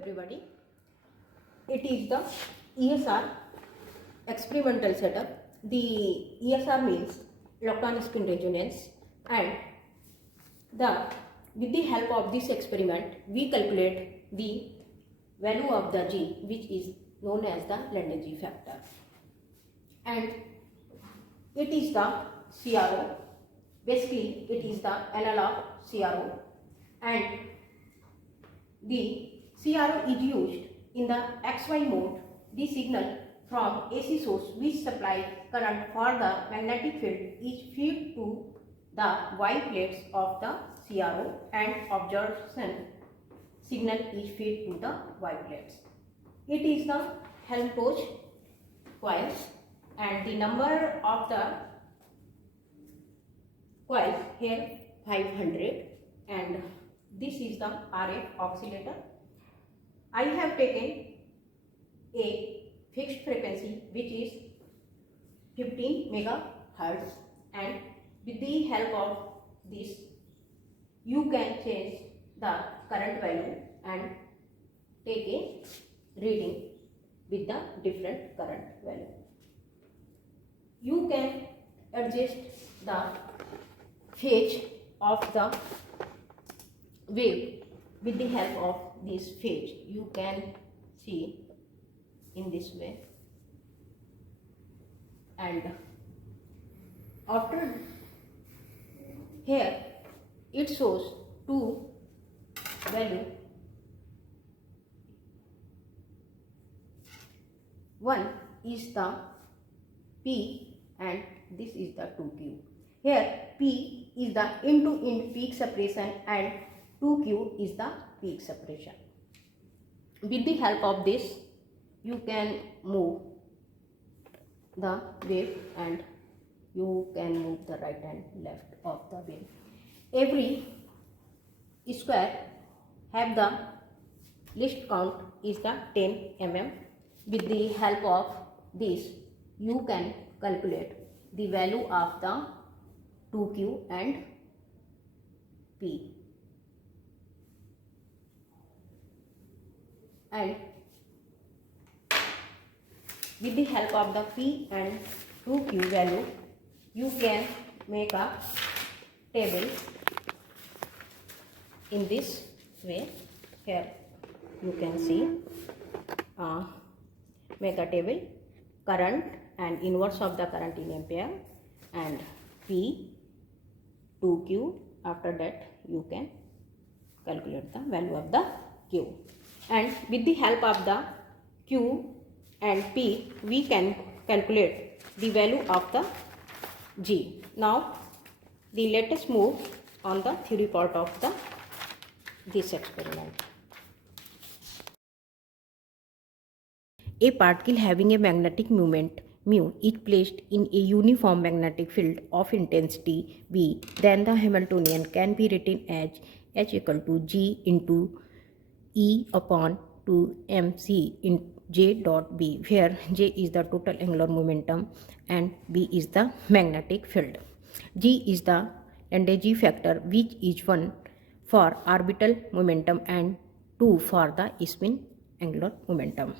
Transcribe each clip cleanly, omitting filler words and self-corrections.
everybody. It is the ESR experimental setup. The ESR means electron spin resonance, and with the help of this experiment we calculate the value of the G, which is known as the Lambda G factor, and it is the CRO. Basically it is the analog CRO, and the CRO is used in the XY mode. The signal from AC source which supplies current for the magnetic field is fed to the Y plates of the CRO, and absorption signal is fed to the Y plates. It is the Helmholtz coils, and the number of the coils here 500, and this is the RF oscillator. I have taken a fixed frequency which is 15 megahertz, and with the help of this you can change the current value and take a reading with the different current value. You can adjust the phase of the wave with the help of this phase. You can see in this way, and after here it shows two value. One is the P and this is the 2Q. Here P is the end-to-end peak separation and 2Q is the peak separation. With the help of this you can move the wave, and you can move the right and left of the wave. Every square have the least count is the 10 mm. With the help of this you can calculate the value of the 2Q and P, and with the help of the P and 2Q value you can make a table in this way. Here you can see make a table current and inverse of the current in ampere, and P, 2Q. After that you can calculate the value of the Q, and with the help of the Q and P we can calculate the value of the G. Now let us move on the theory part of this experiment. A particle having a magnetic moment mu is placed in a uniform magnetic field of intensity V. Then the Hamiltonian can be written as H equal to G into E upon 2mc in J dot B, where J is the total angular momentum and B is the magnetic field. G is the Lambda G factor, which is 1 for orbital momentum and 2 for the spin angular momentum.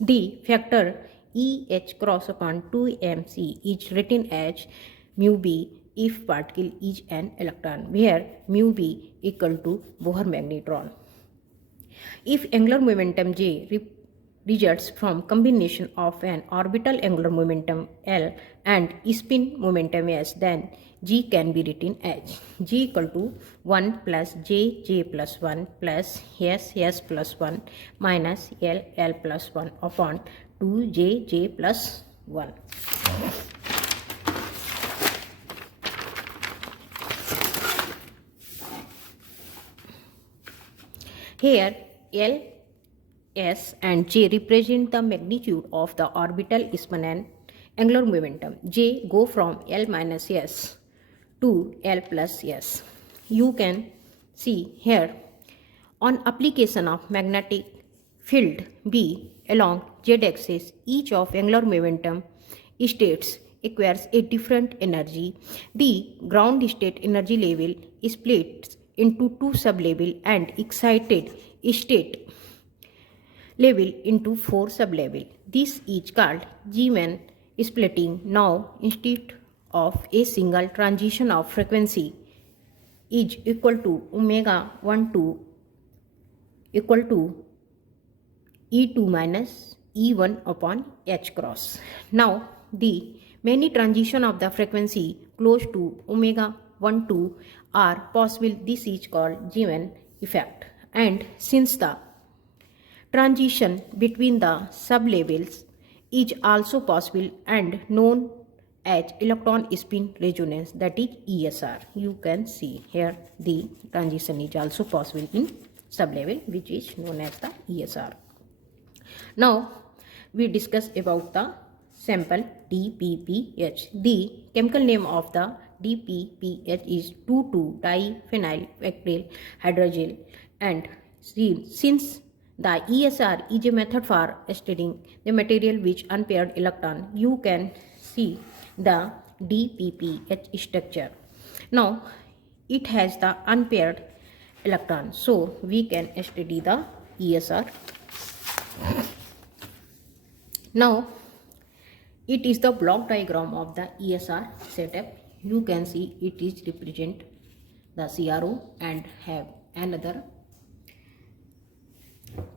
The factor EH cross upon 2mc is written as mu B if particle is an electron, where mu B equal to Bohr magnetron. If angular momentum J results from combination of an orbital angular momentum L and spin momentum S, then G can be written as G equal to 1 plus J plus 1 plus S plus 1 minus L plus 1 upon 2 J plus 1. Here L, S and J represent the magnitude of the orbital spin and angular momentum. J go from L minus S to L plus S. You can see here, on application of magnetic field B along Z-axis, each of angular momentum states acquires a different energy. The ground state energy level is split into two sub-levels, and excited state level into 4 sublevel. This is called Zeeman splitting. Now, instead of a single transition of frequency is equal to omega 1 2 equal to E2 minus E1 upon H cross. Now, the many transition of the frequency close to omega 1 2 are possible. This is called Zeeman effect. And since the transition between the sublevels is also possible and known as electron spin resonance, that is ESR. You can see here the transition is also possible in sublevel, which is known as the ESR. Now we discuss about the sample DPPH. The chemical name of the DPPH is 2,2-diphenyl hydrogel, and since the ESR is a method for studying the material which unpaired electron, you can see the DPPH structure. Now it has the unpaired electron, so we can study the ESR. Now it is the block diagram of the ESR setup. You can see it is represent the CRO and have another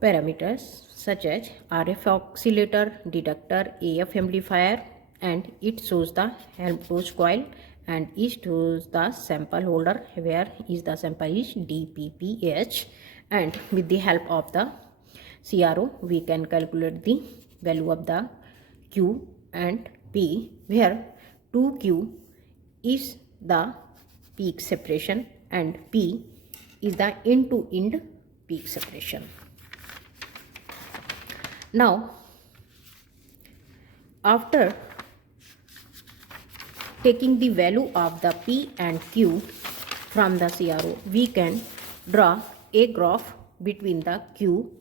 parameters such as RF oscillator, detector, AF amplifier, and it shows the Helmholtz coil, and it shows the sample holder where is the sample is DPPH, and with the help of the CRO we can calculate the value of the Q and P, where 2Q is the peak separation and P is the end-to-end peak separation. Now after taking the value of the P and Q from the CRO, we can draw a graph between the Q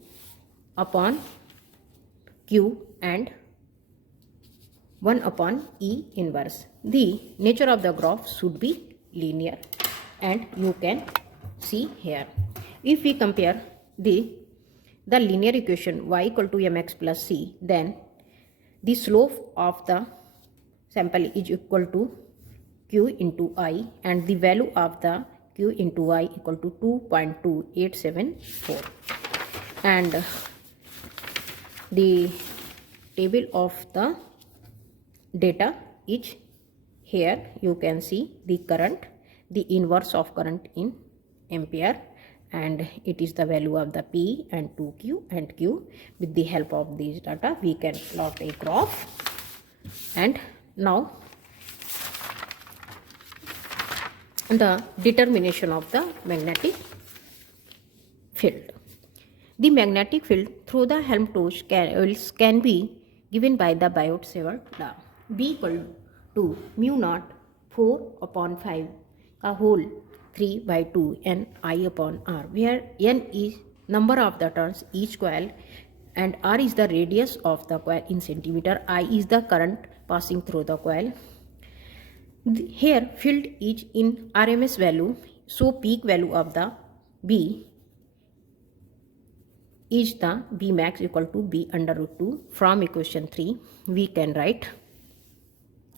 upon Q and 1 upon E inverse. The nature of the graph should be linear, and you can see here. If we compare the linear equation y equal to mx plus c, then the slope of the sample is equal to q into I, and the value of the q into I equal to 2.2874, and the table of the data is here. You can see the current, the inverse of current in ampere, and it is the value of the P and 2Q and Q. With the help of these data we can plot a graph. And now the determination of the magnetic field. The magnetic field through the Helmholtz coils can be given by the Biot-Savart law. B equal to mu naught 4 upon 5 a whole 3 by 2 n I upon r, where n is number of the turns each coil and r is the radius of the coil in centimeter, I is the current passing through the coil. Here field is in RMS value, so peak value of the B is the B max equal to B under root 2. From equation 3 we can write,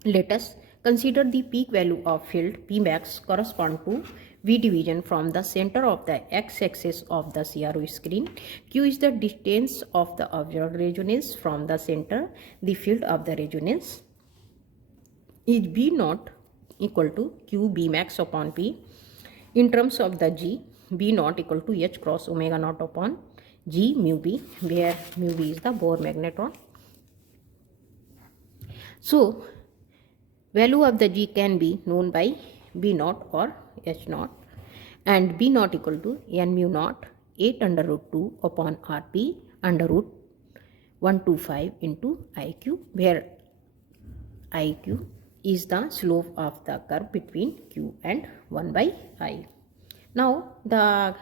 let us consider the peak value of field P max correspond to V division from the center of the x-axis of the CRO screen. Q is the distance of the observed resonance from the center. The field of the resonance is B naught equal to Q B max upon P. In terms of the G, B naught equal to H cross omega naught upon G mu B, where mu B is the Bohr magnetron. So value of the G can be known by B naught or H naught, and B naught equal to n mu naught 8 under root 2 upon RP under root 125 into IQ, where IQ is the slope of the curve between Q and 1 by I. Now the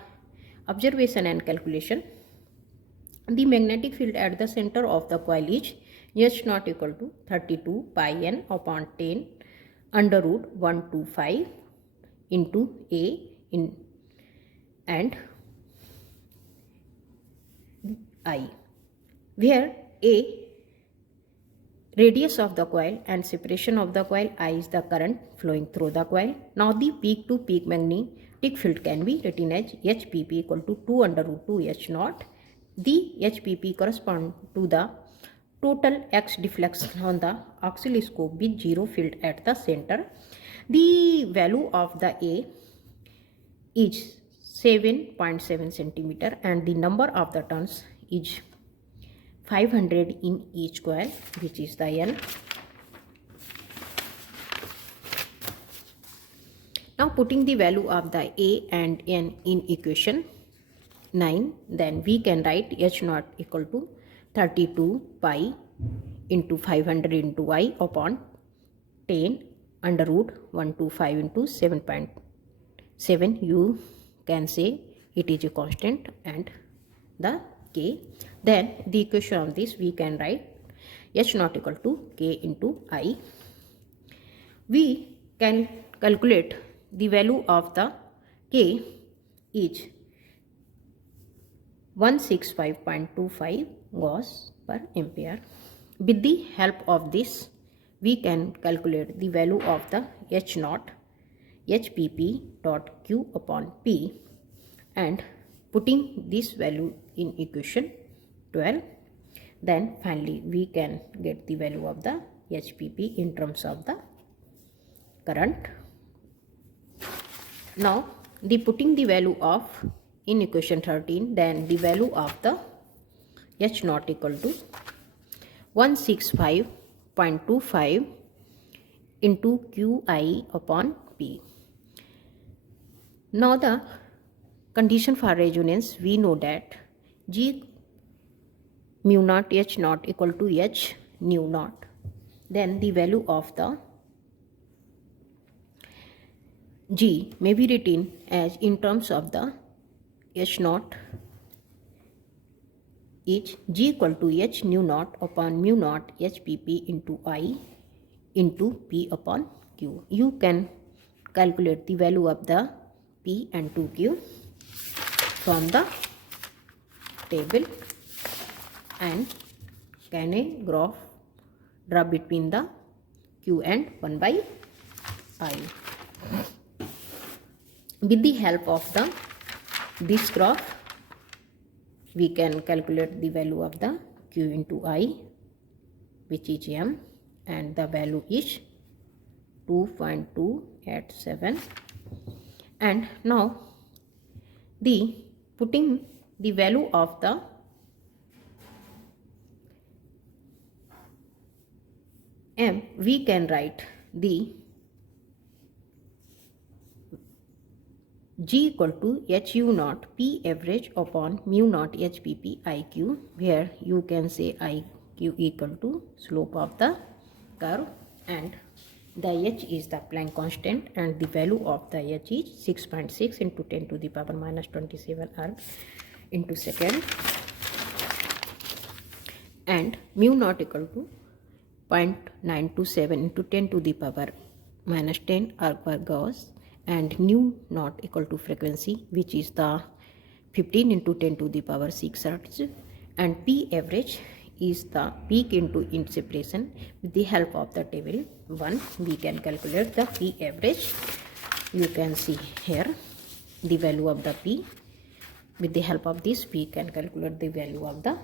observation and calculation. The magnetic field at the center of the coil is H naught equal to 32 pi n upon 10 under root 125 into A in and I. where A radius of the coil and separation of the coil, I is the current flowing through the coil. Now the peak to peak magnetic field can be written as HPP equal to 2 under root 2 H naught. The HPP correspond to the total X deflection on the oscilloscope with zero field at the center. The value of the A is 7.7 centimeter and the number of the turns is 500 in each coil, which is the L. Now putting the value of the A and N in equation 9, then we can write H naught equal to 32 pi into 500 into I upon 10 under root 125 into 7.7. You can say it is a constant and the K. Then the equation of this we can write H naught equal to K into I. We can calculate the value of the K is 165.25 Gauss per ampere. With the help of this, we can calculate the value of the H naught, HPP dot Q upon P, and putting this value in equation 12, then finally we can get the value of the HPP in terms of the current. Now the putting the value of in equation 13, then the value of the H naught equal to 165.25 into Qi upon P. Now the condition for resonance, we know that G mu naught H naught equal to H nu naught. Then the value of the G may be written as in terms of the H naught is G equal to H nu naught upon mu naught HPP into I into P upon Q. You can calculate the value of the P and 2Q from the table and can a graph draw between the Q and 1 by I. With the help of this graph, we can calculate the value of the Q into I, which is M, and the value is 2.287. And now the putting the value of the M, we can write the G equal to HU naught P average upon mu naught HPP IQ, where you can say IQ equal to slope of the curve and the H is the Planck constant and the value of the H is 6.6 into 10 to the power minus 27 erg into second, and mu naught equal to 0.927 into 10 to the power minus 10 erg per Gauss, and nu naught equal to frequency, which is the 15 into 10 to the power 6 hertz, and P average is the peak into int separation. With the help of the table 1, we can calculate the P average. You can see here the value of the P. With the help of this, we can calculate the value of the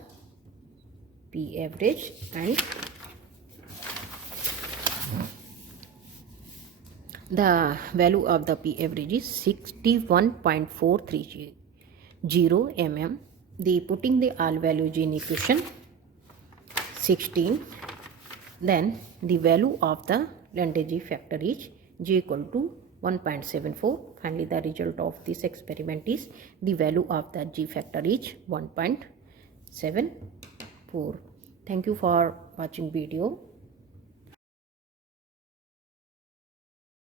P average, and the value of the P average is 61.430 mm. The putting the all values in equation 16, then the value of the Lambda G factor is G equal to 1.74. Finally, the result of this experiment is the value of the G factor is 1.74. Thank you for watching video.